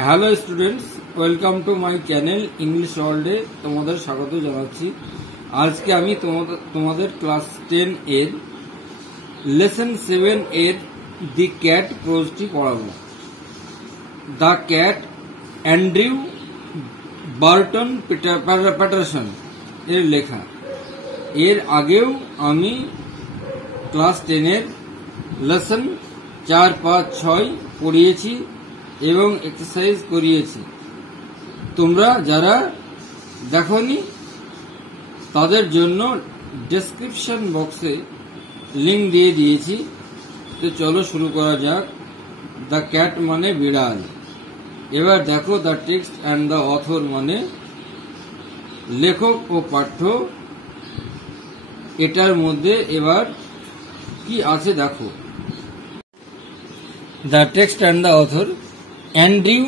Hello students, welcome to my channel English ওয়ার্ল্ডে তোমাদের স্বাগত জানাচ্ছি। আজকে আমি তোমাদের ক্লাস 10 এর লেসন 7 এর দি ক্যাট প্রোজটি পড়াবো। The cat Andrew Barton Paterson এর লেখা। এর আগেও আমি ক্লাস 10 এর লেসন 4, 5, 6 পড়িয়েছি এবং এক্সারসাইজ করিয়েছি। তোমরা যারা দেখোনি তাদের জন্য ডেসক্রিপশন বক্সে লিংক দিয়ে দিয়েছি। তো চলো শুরু করা যাক। দ্য ক্যাট মানে বিড়াল। এবার দেখো the text and the author মানে লেখক ও পাঠ্য। এটার মধ্যে এবার কি আছে দেখো। The text and the author Andrew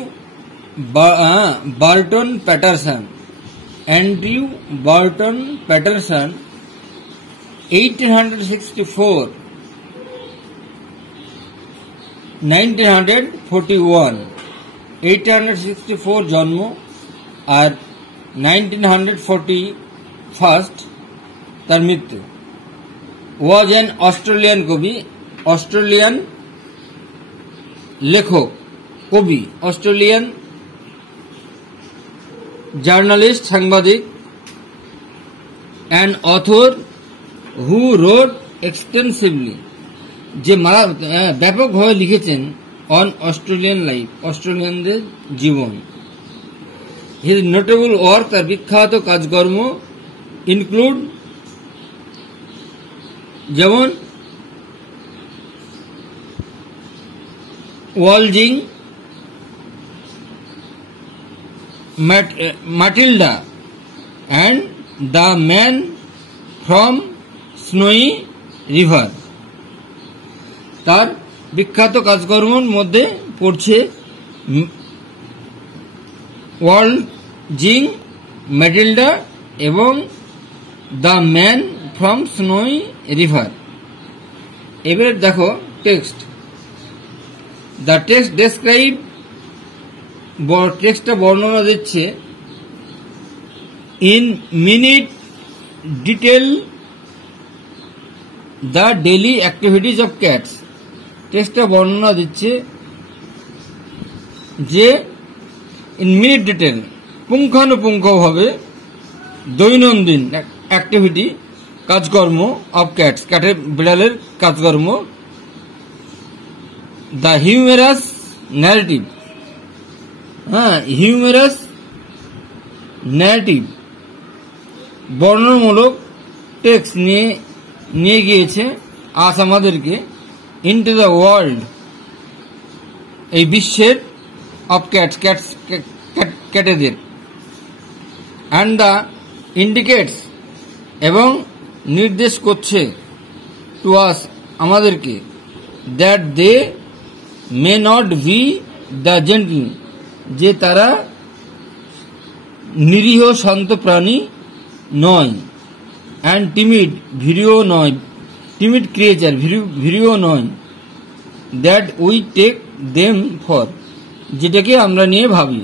Barton Paterson. Andrew Barton Paterson 1864 1941 1864 জন্ম আর 1941 তার মৃত্যু। ওয়াজ অ্যান অস্ট্রেলিয়ান কবি, অস্ট্রেলিয়ান লেখক, কবি, অস্ট্রেলিয়ান জার্নালিস্ট, সাংবাদিক, and author who wrote extensively, যে ব্যাপকভাবে লিখেছেন অন অস্ট্রেলিয়ান লাইফ, অস্ট্রেলিয়ানদের জীবন। হিজ নোটেবল ওয়ার্ক, তার বিখ্যাত কাজকর্ম ইনক্লুড যেমন waltzing, Matilda and the man from snowy river। তার বিখ্যাত কাজকর্মের মধ্যে পড়ছে ওয়ালজিং, ম্যাটিল্ডা এবং the man from Snowy River. এবারে দেখো টেক্সট। দ্য টেক্সট ডেসক্রাইব, টেক্সটটা বর্ণনা দিচ্ছে in minute detail the daily activities of cats. টেক্সটটা বর্ণনা দিচ্ছে যে ইন মিনিট ডিটেল, পুঙ্খানুপুঙ্খভাবে দৈনন্দিন অ্যাক্টিভিটি, কাজকর্ম অফ ক্যাটস, ক্যাটের বিড়ালের কাজকর্ম। The humorous narrative, humorous narrative বর্ণনামূলক টেক্সট নিয়ে গিয়েছে আজ আমাদেরকে ইনটু দ্য ওয়ার্ল্ড, এই বিশ্বের অফ ক্যাটেদের। অ্যান্ড দ্য ইন্ডিকেটস, এবং নির্দেশ করছে টু আস, আমাদেরকে, that they may not be the gentle, যে তারা নিরীহ শান্ত প্রাণী নয়, অ্যান্ড টিমিড, ভীরুও নয়, টিমিড ক্রিয়েচার, ভীরুও নয়, that we take them for, যেটাকে আমরা নিয়ে ভাবি।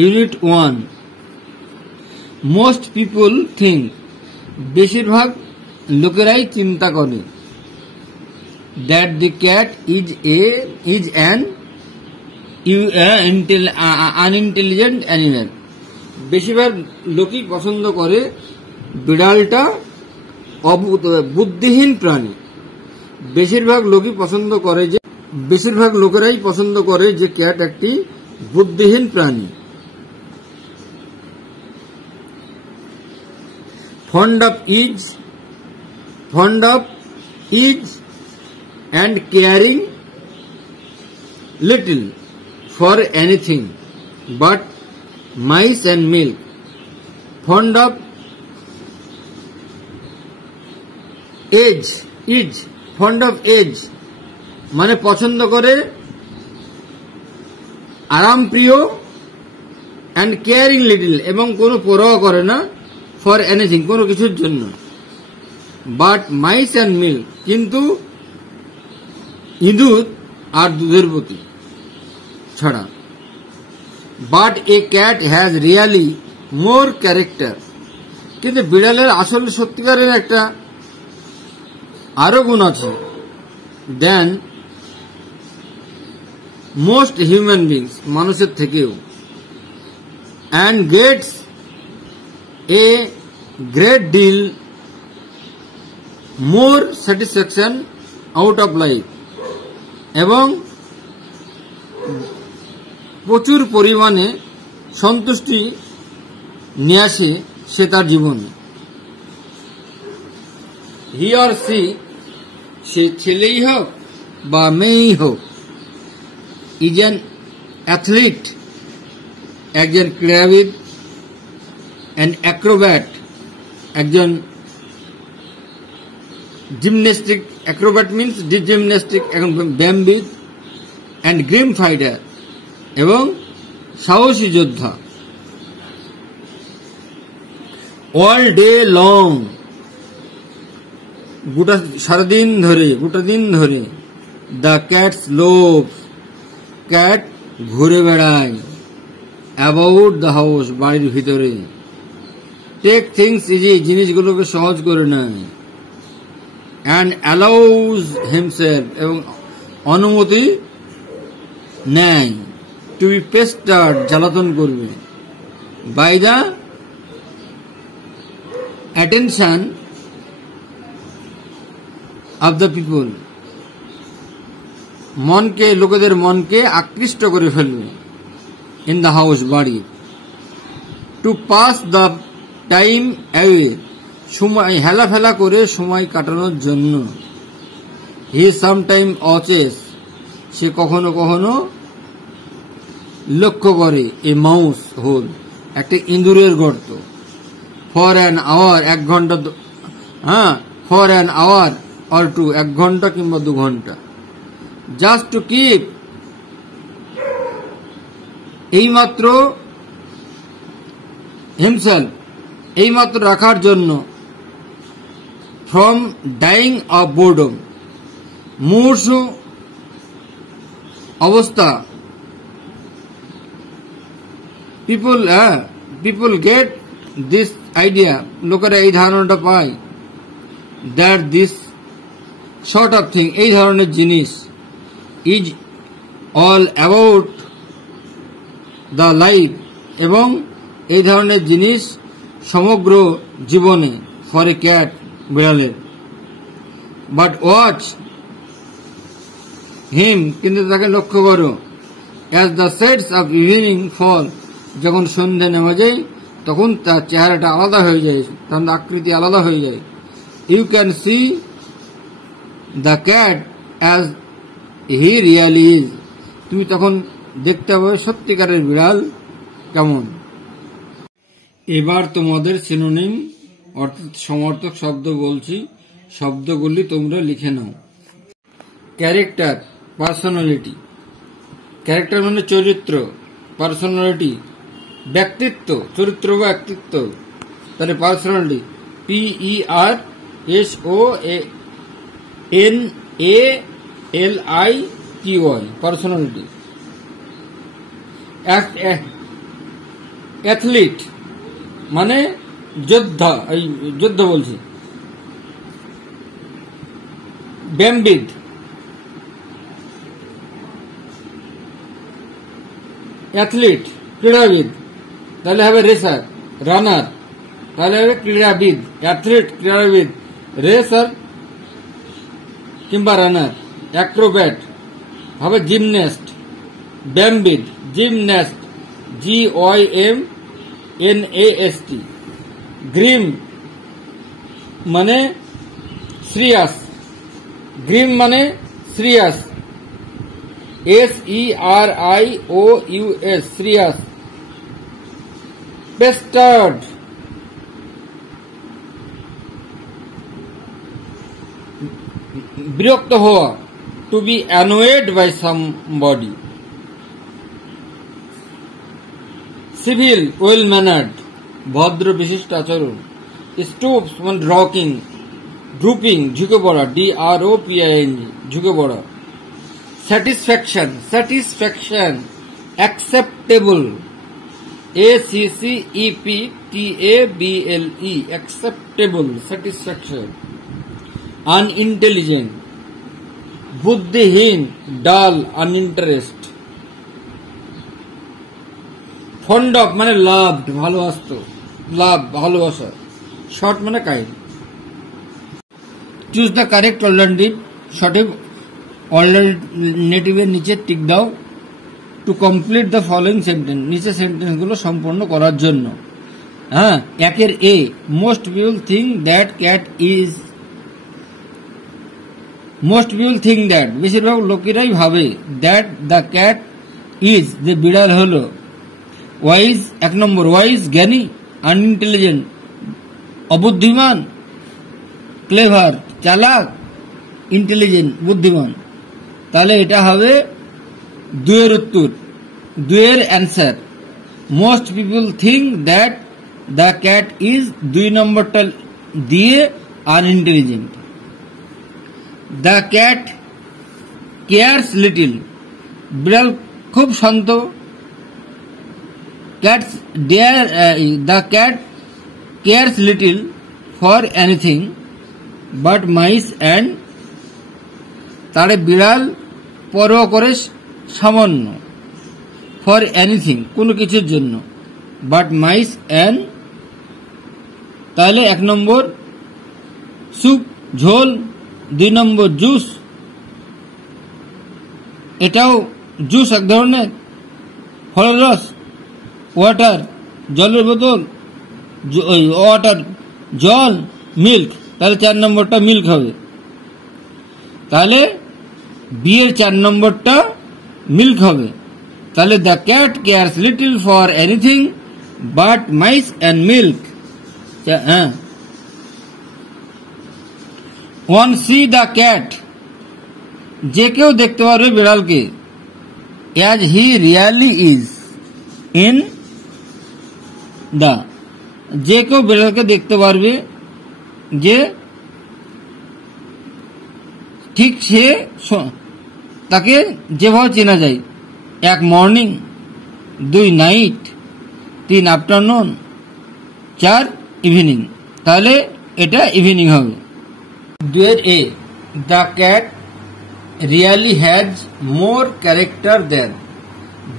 ইউনিট 1, মোস্ট পিপল থিঙ্ক, বেশিরভাগ লোকেরাই চিন্তা করে, that the cat is an unintelligent animal, বেশিরভাগ লোকই পছন্দ করে বিড়ালটা বুদ্ধিহীন প্রাণী। বেশিরভাগ লোকেরাই পছন্দ করে যে ক্যাট একটি বুদ্ধিহীন প্রাণী। Fond of is and caring little for anything but mice and milk। Fond of age মানে পছন্দ করে, আরাম প্রিয়, and caring little এবং কোনো পরোয়া করে না, for anything কোনো কিছুর জন্য, but mice and milk কিন্তু ইঁদুর আর দুধের প্রতি। ছাড়া। But A cat has really more character, কিন্তু বিড়ালের আসলে সত্যিকারের একটা আরো গুণ আছে দেন মোস্ট হিউম্যান বিংস, মানুষের থেকেও, and gets a great deal more satisfaction out of life, এবং প্রচুর পরিমাণে সন্তুষ্টি নিয়ে আসে সে তার জীবনে। হি অর সে ছেলেই হোক বা মেয়েই হোক, ইজ অ্যান অ্যাথলিট, একজন ক্রীড়াবিদ, অ্যান অ্যাক্রোব্যাট, একজন জিমন্যাস্টিক, অ্যাক্রোব্যাট মিন্স জিমন্যাস্টিক, এখন ব্যায়ামবিদ, অ্যান্ড গ্রিম ফাইটার, এবং সাহসী যোদ্ধা। অল ডে লং, গোটা দিন ধরে দ্য ক্যাটস লোভ, ক্যাট ঘুরে বেড়ায় অ্যাবাউট দ্য হাউস, বাড়ির ভিতরে। টেক থিংস ইজি, জিনিসগুলোকে সহজ করে নেয়। অ্যান্ড অ্যালাউজ হিমসেলফ, এবং অনুমতি নেয় টু বি পেস্টার্ড, জ্বালাতন করবে, by the attention of the people, লোকেদের মনকে আকৃষ্ট করে ফেলবে, ইন দ্য হাউস, বাড়ি। To pass the time away, সময় হেলাফেলা করে সময় কাটানোর জন্য। হি সামটাইম ওয়াচেস, সে কখনো কখনো লক্ষ্য করে, এ মাউস হোল, একটা ইঁদুরের গর্ত। ফর অ্যান আওয়ার, 1 ঘন্টা, ফর অ্যান আওয়ার অর 2, 1 ঘন্টা কিংবা 2 ঘন্টা। জাস্ট টু কিপ, এইমাত্র হিমসেলফ, এইমাত্র রাখার জন্য, ফ্রম ডাইং অফ বোর্ডম, মুমূর্ষু অবস্থা। পিপল গেট দিস আইডিয়া, লোকেরা এই ধারণাটা পায়, that this sort of thing, এই ধরনের জিনিস, is all about the life, এবং এই ধরনের জিনিস সমগ্র জীবনে, ফর এ ক্যাট, বিড়ালের। বাট ওয়াচ হিম, কিন্তু তাকে লক্ষ্য করো, as the sets of evening fall, যখন সন্ধ্যা নেমে যায় তখন তার চেহারাটা আলাদা হয়ে যায়, তার আকৃতি আলাদা হয়ে যায়। You can see the cat as he really is, তুমি তখন দেখতে পাবে সত্যিকারের বিড়াল কেমন। এবার তোমাদের সিনোনিম অর্থাৎ সমর্থক শব্দ বলছি, শব্দগুলি তোমরা লিখে নাও। Character, personality. ক্যারেক্টার মানে চরিত্র, পার্সোনালিটি ব্যক্তিত্ব, চরিত্র বা ব্যক্তিত্ব, তাহলে পার্সোনালিটি PERSONALITY, পার্সোনালিটি। অ্যাথলিট মানে যোদ্ধা, এই যোদ্ধা বলছি। ব্যায়ামবিদ, অ্যাথলিট ক্রীড়াবিদ, তাহলে হবে রেসার। রানার, তাহলে হবে ক্রীড়াবিদ। অ্যাথলিট ক্রীড়াবিদ, রেসার কিংবা রানার। অ্যাক্রোব্যাট হবে জিমন্যাস্ট। ব্যায়ামবিদ, জিমন্যাস্ট, GYMNAST। গ্রিম মানে সিরিয়াস, গ্রিম মানে সিরিয়াস, SERIOUS, সিরিয়াস। পেস্টার্ড বিরক্ত হওয়া, to be annoyed by somebody. Civil, well mannered, ভদ্র বিশিষ্ট আচরণ। স্টুপস মানে রকিং, ড্রুপিং ঝুঁকে পড়া, DROPING ঝুঁকে পড়া। Satisfaction, satisfaction acceptable, acceptable, acceptable, satisfaction. Unintelligent, বুদ্ধিহীন, dull, uninterest. fond of মানে loved, ভালোবাসত, love ভালোবাসা, short মানে kind. Choose the correct alternative, সঠিক অল্টারনেটিভের নিচে টিক দাও to complete the following sentence, নিচে সেন্টেন্স গুলো সম্পূর্ণ করার জন্য। হ্যাঁ, একের A, most people think that cat is, most people think that, বেশিরভাগ লোকেরাই ভাবে, দ্যাট দ্য ক্যাট ইজ, যে বিড়াল হলো, ওয়াইজ, এক নম্বর ওয়াইজ জ্ঞানী, আনইন্টেলিজেন্ট অবুদ্ধিমান, ক্লেভার চালাক, ইন্টেলিজেন্ট বুদ্ধিমান। তাহলে এটা হবে দুয়ের উত্তর, দুয়ের answer. Most people think that the cat is, দুই নম্বরটা দিয়ে unintelligent. The cat cares little, বিড়াল খুব শান্ত। Cats dare, the cat cares little for anything but mice and, তারে বিড়াল পরোয়া করে সামান্য, ফর এনিথিং কোনো কিছুর জন্য, বাট মাইস অ্যান্ড, তাহলে এক নম্বর স্যুপ ঝোল, দুই নম্বর জুস, এটাও জুস এক ধরনের, ফলের রস, ওয়াটার জলের বোতল, ওয়াটার জল, মিল্ক, তাহলে চার নম্বরটা মিল্ক হবে। তাহলে বিয়ের চার নম্বরটা মিল্ক হবে। তাহলে the cat cares little for anything but mice and milk. হ্যাঁ, ওয়ান সি দ্য ক্যাট, যে কেউ দেখতে পারবে বিড়ালকে, as he really is in the, যে কেউ বিড়ালকে দেখতে পারবে যে ঠিক সে তাকে যেভাবে চেনা যায়। এক মর্নিং, দুই নাইট, তিন আফটারনুন, চার ইভিনিং, তাহলে এটা ইভিনিং হবে। দুয়ের A, the cat really has more character than,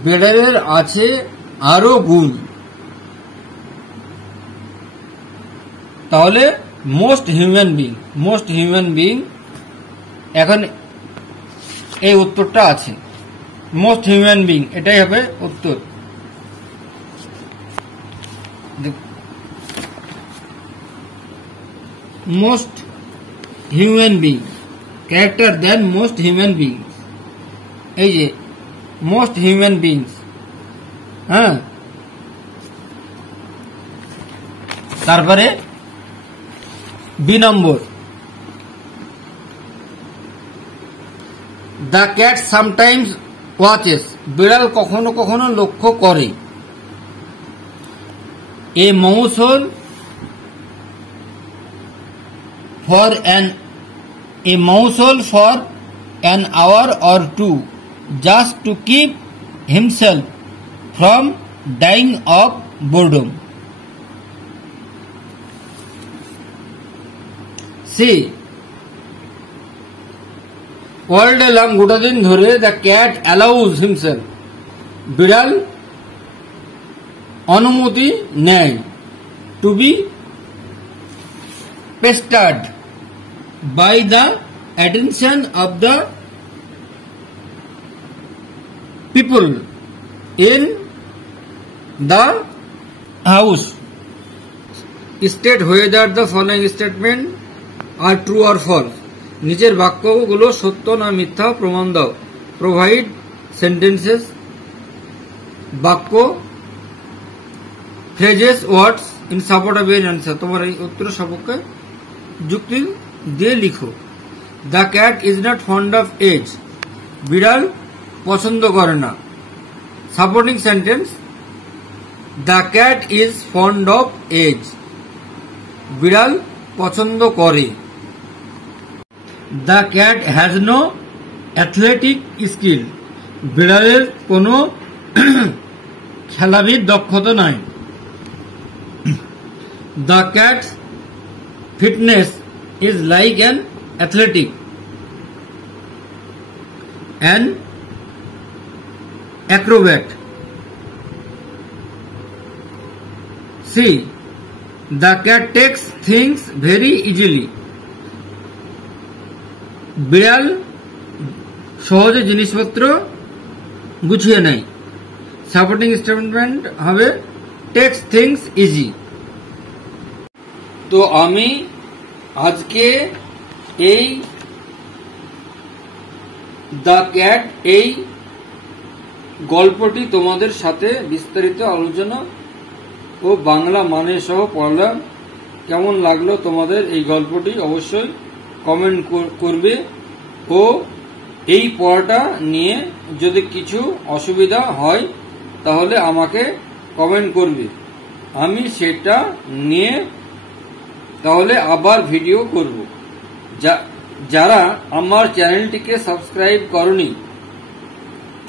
বিড়ালের আছে আরো গুণ। তাহলে most human being, most human being, এখন এই উত্তরটা আছে, মোস্ট হিউম্যান বিং, এটাই হবে উত্তর। Most human being, character than most human being, এই যে মোস্ট হিউম্যান বিংস। হ্যাঁ, তারপরে বি নম্বর, দ্য ক্যাট সামটাইমস ওয়াচেস, বিড়াল কখনো কখনো লক্ষ্য করে। A mouse hole for an hour or two just to keep himself from dying of boredom. See, all day long, গোটা দিন ধরে, দ্য ক্যাট অ্যালাউজ হিমসেলফ, বিড়াল অনুমতি নেয়, to be pestered by the attention of the people in the house. State whether the following statement are true or false, নিচের বাক্যগুলো সত্য না মিথ্যা প্রমাণ দাও। প্রোভাইড সেন্টেন্সেস, বাক্য, phrases, words in support of an answer, তোমার এই উত্তরের সপক্ষে যুক্তি দিয়ে লিখো। The cat is not fond of age, বিড়াল পছন্দ করে না। Supporting sentence, the cat is fond of age, বিড়াল পছন্দ করে। The cat has no athletic skill, বিড়ালের কোনো খেলাবিদ দক্ষতা নয়। The cat's fitness is like an athletic an acrobat. C. The cat takes things very easily. বিড়াল সহজে জিনিসপত্র গুছিয়ে নেয়। সাপোর্টিং স্টেটমেন্ট হবে টেক্স থিংস ইজি। তো আমি আজকে এই দ্য ক্যাট এই গল্পটি তোমাদের সাথে বিস্তারিত আলোচনা ও বাংলা মানে সহ পড়লাম। কেমন লাগলো তোমাদের এই গল্পটি অবশ্যই কমেন্ট করবে ও এই পড়াটা নিয়ে যদি কিছু অসুবিধা হয় তাহলে আমাকে কমেন্ট করবে, আমি সেটা নিয়ে তাহলে আবার ভিডিও করব। যারা আমার চ্যানেলটিকে সাবস্ক্রাইব করনি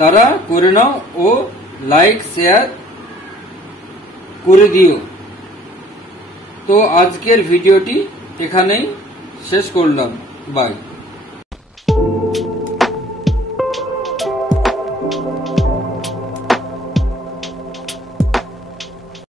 তারা করে নাও ও লাইক শেয়ার করে দিও। তো আজকের ভিডিওটি এখানেই শেষ করলাম। বাই।